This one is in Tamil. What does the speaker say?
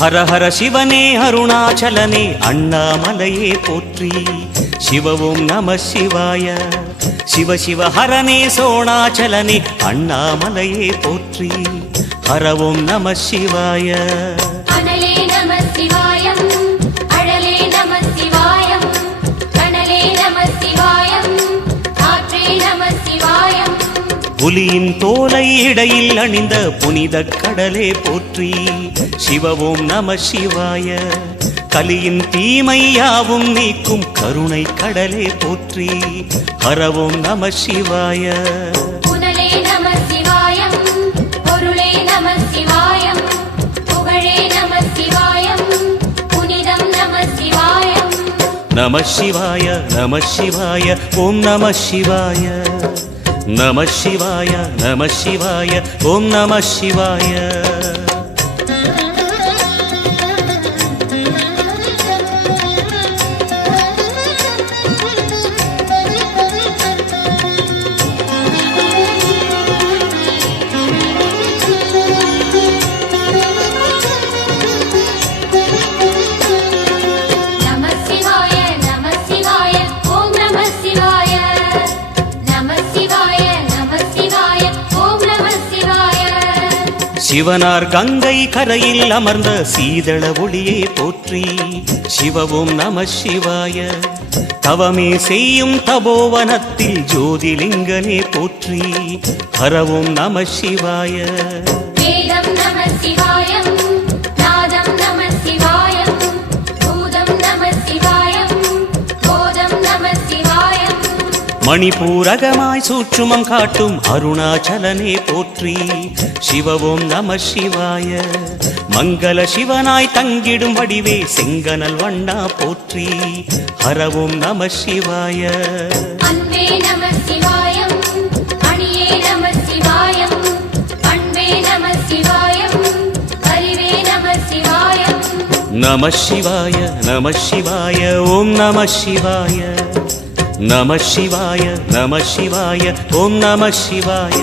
हर हर शिवने अरुणाचलने अण्णामलये पोट्री शिव ओं नमः शिवाय शिव शिव हरने सोणाचलने अण्णामलये पोट्री हर ओं नमः शिवाय अनले नमः शिवाय अडले नमः शिवाय कनले नमः शिवाय कात्रे नमः शिवाय புலியின் தோலை இடையில் அணிந்த புனித கடலே போற்றி சிவ ஓம் நம சிவாய கலியின் தீமையாவும் நீக்கும் கருணை கடலே போற்றி ஹர ஓம் நம சிவாய புனலே நம சிவாய பொருளே நம சிவாய புகழே நம சிவாய புனிதம் நம சிவாய நம சிவாய நம சிவாய ஓம் நம சிவாய नमः शिवाय ओम नमः शिवाय சிவனார் கங்கை கரையில் அமர்ந்த சீதள ஒளியே போற்றி சிவ ஓம் நம சிவாய தவமே செய்யும் தபோவனத்தில் ஜோதிலிங்கனே போற்றி ஹர ஓம் நம சிவாய வேதம் நம சிவாய நாதம் நம சிவாய பூதம் நம சிவாய போதம் நம சிவாய மணிபூரகமாய் சூட்சுமம் காட்டும் அருணாச்சலனே போற்றி சிவ ஓம் நம சிவாய மங்கள சிவனாய் தங்கிடும் வடிவே செங்கனல் வண்ணா போற்றி ஹர ஓம் நம சிவாய அன்பே நம சிவாய அணியே நம சிவாய அன்பே நம சிவாய அறிவே நம சிவாய நம சிவாய ஓம் நம சிவாய நம சிவாய ஓம் நம சிவாய